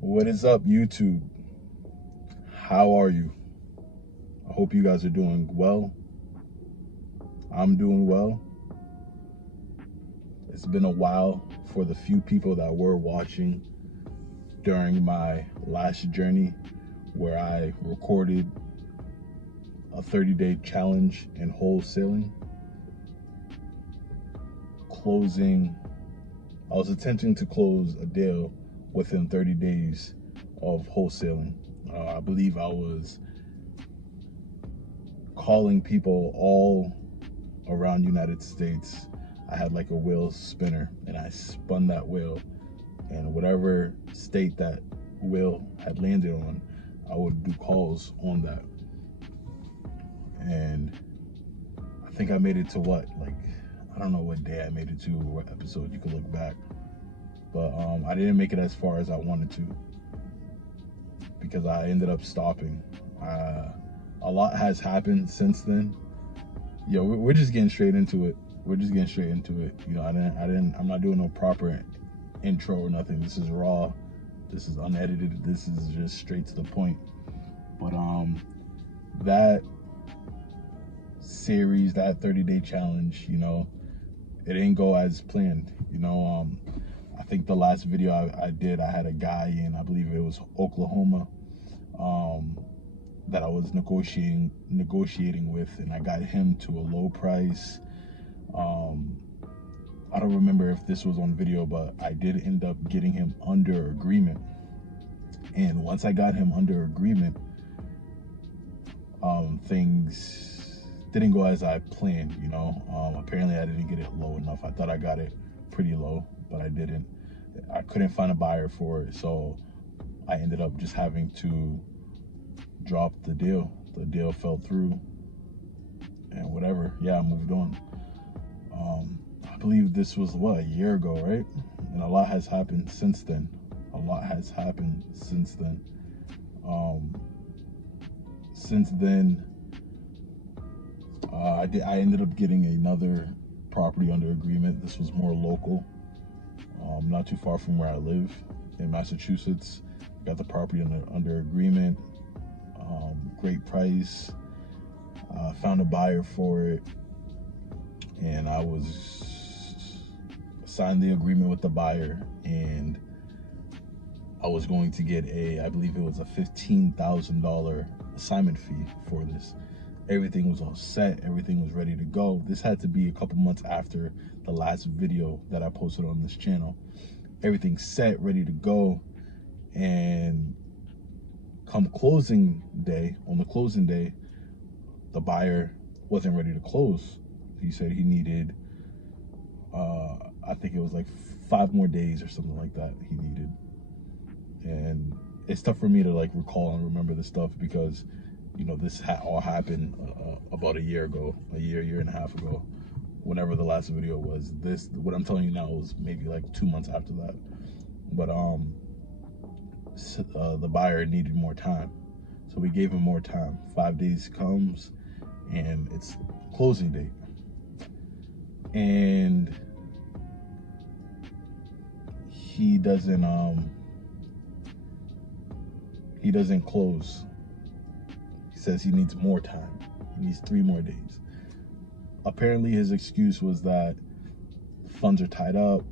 What is up, YouTube? How are you? I hope you guys are doing well. I'm doing well. It's been a while for the few people that were watching during my last journey where I recorded a 30-day challenge in wholesaling. I was attempting to close a deal within 30 days of wholesaling. I believe I was calling people all around United States. I had like a wheel spinner and I spun that wheel, and whatever state that wheel had landed on, I would do calls on that. And I think I made it to I don't know what day I made it to or what episode. You could look back, but I didn't make it as far as I wanted to because I ended up stopping. A lot has happened since then. We're just getting straight into it. I'm not doing no proper intro or nothing. This is raw. This is unedited. This is just straight to the point. But that series, that 30-day challenge, it didn't go as planned. I think the last video I did, I had a guy in, I believe it was Oklahoma, that I was negotiating with, and I got him to a low price. I don't remember if this was on video, but I did end up getting him under agreement. And once I got him under agreement, things didn't go as I planned. Apparently I didn't get it low enough. I thought I got it pretty low, but I didn't. I couldn't find a buyer for it, so I ended up just having to drop the deal. The deal fell through, and whatever. I moved on. I believe this was a year ago, right? And a lot has happened since then. Since then, I ended up getting another property under agreement. This was more local, not too far from where I live in Massachusetts. Got the property under agreement. Great price. Found a buyer for it, and I was signed the agreement with the buyer, and I was going to get I believe it was a $15,000 assignment fee for this. Everything was all set. Everything was ready to go. This had to be a couple months after the last video that I posted on this channel. Everything's set, ready to go. And come closing day, the buyer wasn't ready to close. He said he needed, I think it was like 5 more days or something like that he needed. And it's tough for me to recall and remember this stuff because this all happened about a year and a half ago, whenever the last video was. What I'm telling you now was maybe 2 months after that. But the buyer needed more time, so we gave him more time. 5 days comes, and it's closing date, and he doesn't close. He says he needs more time. He needs 3 more days. Apparently his excuse was that funds are tied up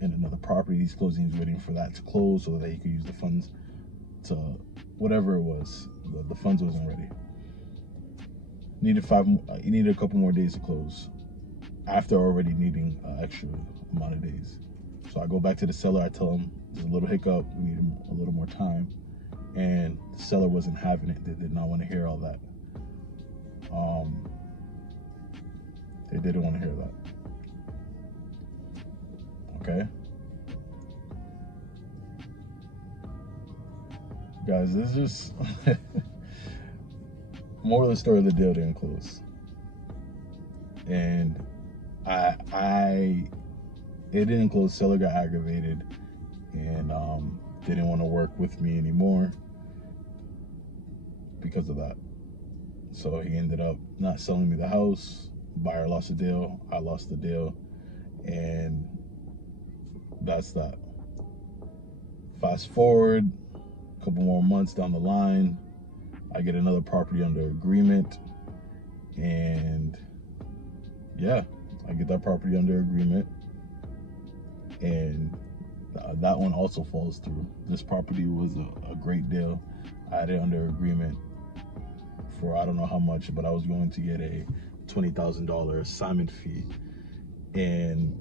in another property he's closing. He's waiting for that to close so that he could use the funds to whatever it was. The funds wasn't ready. He needed a couple more days to close after already needing an extra amount of days. So I go back to the seller. I tell him there's a little hiccup. We need a little more time. And the seller wasn't having it. They did not want to hear all that. They didn't want to hear that. Okay? Guys, this is just... Moral of the story, the deal didn't close. And it didn't close. Seller got aggravated and didn't want to work with me anymore because of that. So he ended up not selling me the house. Buyer lost the deal. I lost the deal. And that's that. Fast forward a couple more months down the line, I get another property under agreement, and yeah, I get that property under agreement, and that one also falls through. This property was a great deal. I had it under agreement for I don't know how much, but I was going to get a $20,000 assignment fee, and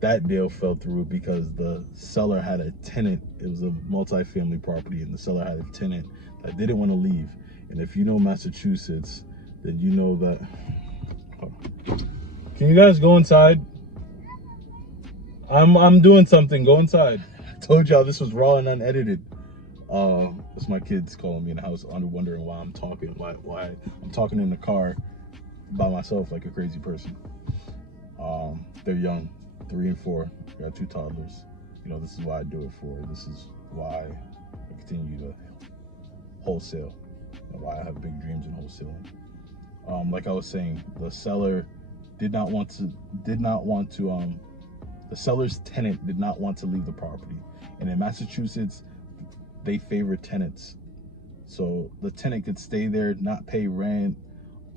that deal fell through because the seller had a tenant. It was a multi-family property, and the seller had a tenant that didn't want to leave. And if you know Massachusetts, then you know that. Can you guys go inside? I'm doing something. Go inside. I told y'all this was raw and unedited. It's my kids calling me in the house, wondering why I'm talking. Why I'm talking in the car by myself like a crazy person. They're young, 3 and 4. I got 2 toddlers. You know, this is why I do it for. This is why I continue to wholesale, and why I have big dreams in wholesaling. Like I was saying, the seller did not want to. The seller's tenant did not want to leave the property, and in Massachusetts, they favor tenants. So the tenant could stay there, not pay rent,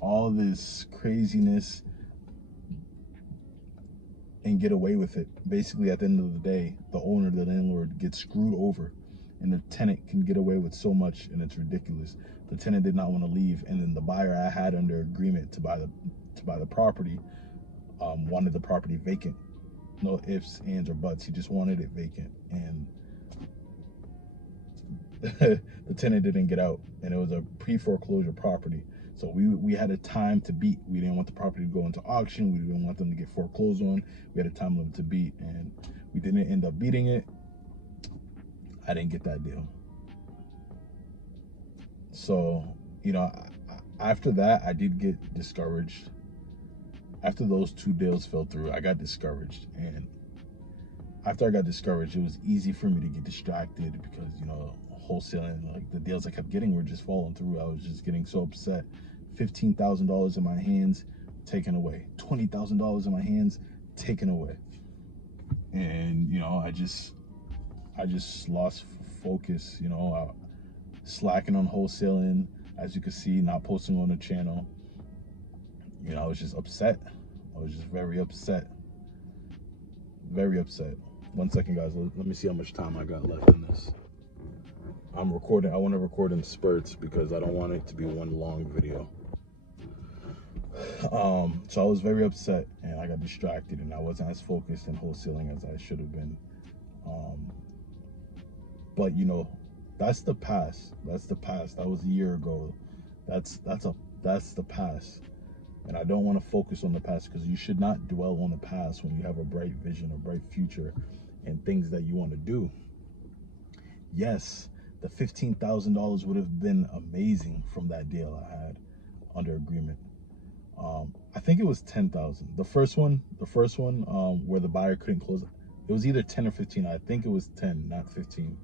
all this craziness, and get away with it. Basically, at the end of the day, the owner, the landlord, gets screwed over, and the tenant can get away with so much, and it's ridiculous. The tenant did not want to leave, and then the buyer I had under agreement to buy the property wanted the property vacant. No ifs, ands, or buts. He just wanted it vacant, and the tenant didn't get out, and it was a pre-foreclosure property. So we had a time to beat. We didn't want the property to go into auction. We didn't want them to get foreclosed on. We had a time limit to beat, and we didn't end up beating it. I didn't get that deal. So, you know, after that, I did get discouraged. After those 2 deals fell through, I got discouraged, and after I got discouraged, it was easy for me to get distracted because, you know, wholesaling, like the deals I kept getting were just falling through. I was just getting so upset. $15,000 in my hands, taken away. $20,000 in my hands, taken away. And, you know, I just lost focus, you know, slacking on wholesaling, as you can see, not posting on the channel. You know, I was just upset. I was just very upset. Very upset. 1 second, guys. Let me see how much time I got left in this. I'm recording. I want to record in spurts because I don't want it to be one long video. So I was very upset, and I got distracted, and I wasn't as focused in wholesaling as I should have been. But you know, that's the past. That's the past. That was a year ago. That's the past. And I don't want to focus on the past, because you should not dwell on the past when you have a bright vision, a bright future, and things that you want to do. Yes, the $15,000 would have been amazing from that deal I had under agreement. I think it was 10,000. The first one, where the buyer couldn't close, it was either 10 or 15. I think it was 10, not 15.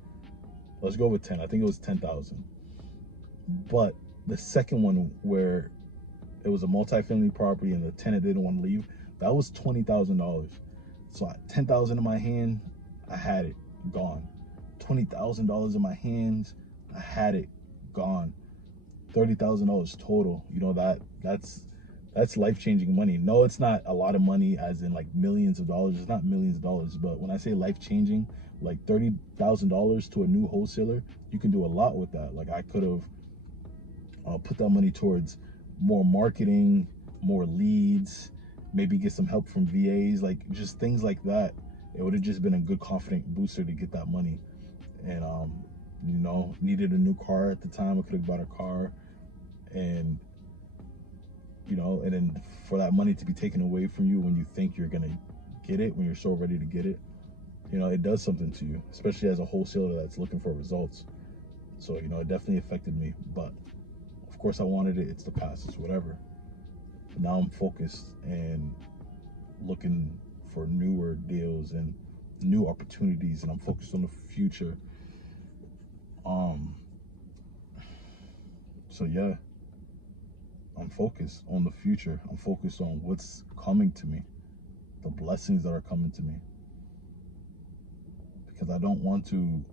Let's go with 10. I think it was 10,000. But the second one, where it was a multi-family property and the tenant didn't want to leave, that was $20,000. So $10,000 in my hand, I had it, gone. $20,000 in my hands, I had it, gone. $30,000 total. You know, that's life-changing money. No, it's not a lot of money as in like millions of dollars. It's not millions of dollars, but when I say life-changing, like $30,000 to a new wholesaler, you can do a lot with that. Like I could have put that money towards more marketing, more leads, maybe get some help from VAs, like just things like that. It would have just been a good confident booster to get that money. And you know, needed a new car at the time. I could have bought a car, and you know, and then for that money to be taken away from you when you think you're gonna get it, when you're so ready to get it, you know, it does something to you, especially as a wholesaler that's looking for results. So, you know, it definitely affected me, but of course I wanted it. It's the past, it's whatever. But now I'm focused and looking for newer deals and new opportunities, and I'm focused on the future. So yeah, I'm focused on the future. I'm focused on what's coming to me, the blessings that are coming to me, because I don't want to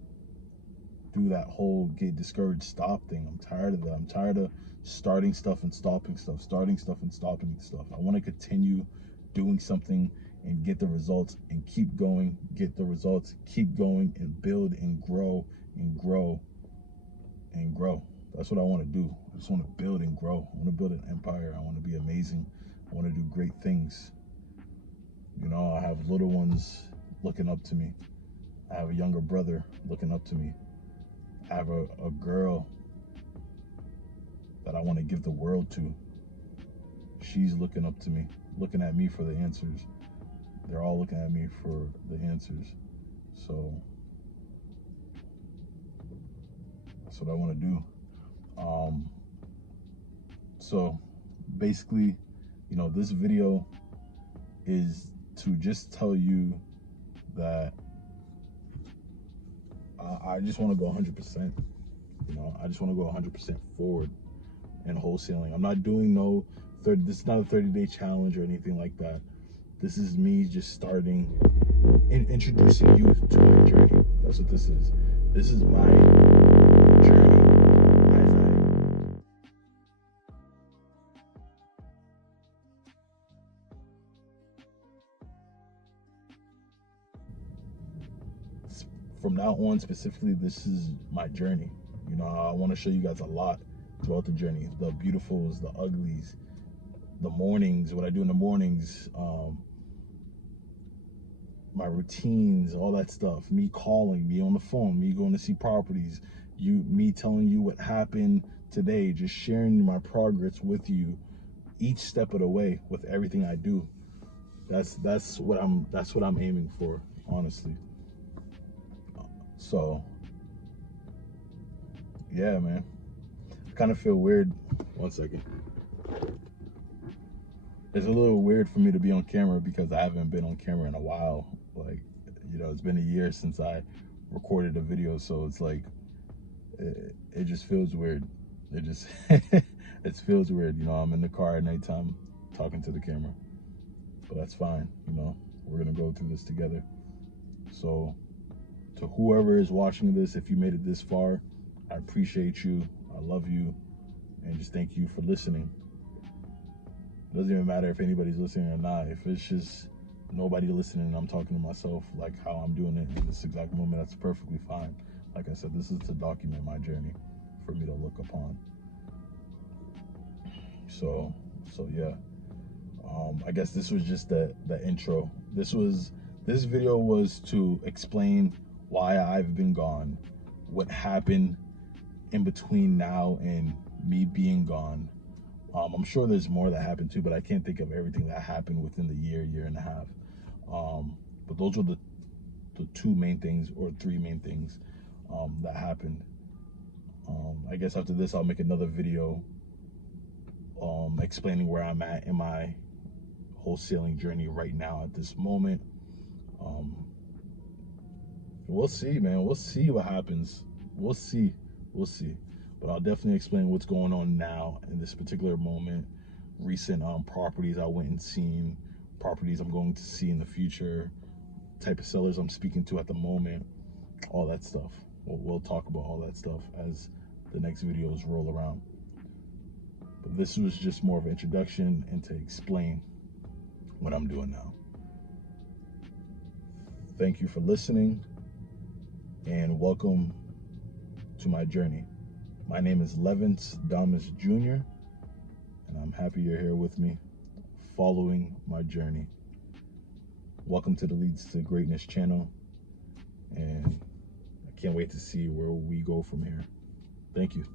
do that whole get discouraged stop thing. I'm tired of that. I'm tired of starting stuff and stopping stuff, starting stuff and stopping stuff. I want to continue doing something and get the results and keep going, get the results, keep going and build and grow and grow and grow. That's what I want to do. I just want to build and grow. I want to build an empire. I want to be amazing. I want to do great things. You know, I have little ones looking up to me. I have a younger brother looking up to me. I have a girl that I want to give the world to. She's looking up to me, looking at me for the answers. They're all looking at me for the answers. So that's what I want to do. So basically, you know, this video is to just tell you that I just want to go 100%. You know, I just want to go 100% forward in wholesaling. I'm not doing no 30. This is not a 30-day challenge or anything like that. This is me just starting and introducing you to my journey. That's what this is. This is my journey as from now on, specifically, this is my journey. You know, I want to show you guys a lot throughout the journey. The beautifuls, the uglies, the mornings, what I do in the mornings, my routines, all that stuff. Me calling, me on the phone, me going to see properties, me telling you what happened today, just sharing my progress with you each step of the way with everything I do. That's what I'm aiming for, honestly. So yeah, man. I kind of feel weird. One second. It's a little weird for me to be on camera because I haven't been on camera in a while. Like, you know, it's been a year since I recorded a video, so it's like it just feels weird. It just it feels weird. You know, I'm in the car at nighttime talking to the camera, but that's fine. You know, we're gonna go through this together. So to whoever is watching this, if you made it this far, I appreciate you. I love you, and just thank you for listening. It doesn't even matter if anybody's listening or not. If it's just nobody listening and I'm talking to myself like how I'm doing it in this exact moment, that's perfectly fine. Like I said, this is to document my journey for me to look upon. So yeah. I guess this was just the intro. This video was to explain why I've been gone, what happened in between now and me being gone. I'm sure there's more that happened too, but I can't think of everything that happened within the year and a half. But those were the two main things, or three main things that happened. I guess after this, I'll make another video explaining where I'm at in my wholesaling journey right now at this moment. We'll see, man. We'll see what happens. We'll see. But I'll definitely explain what's going on now in this particular moment. Recent properties I went and seen, properties I'm going to see in the future, type of sellers I'm speaking to at the moment, all that stuff. We'll talk about all that stuff as the next videos roll around. But this was just more of an introduction and to explain what I'm doing now. Thank you for listening, and welcome to my journey. My name is Levance Damas Jr., and I'm happy you're here with me, following my journey. Welcome to the Leads to Greatness channel, and I can't wait to see where we go from here. Thank you.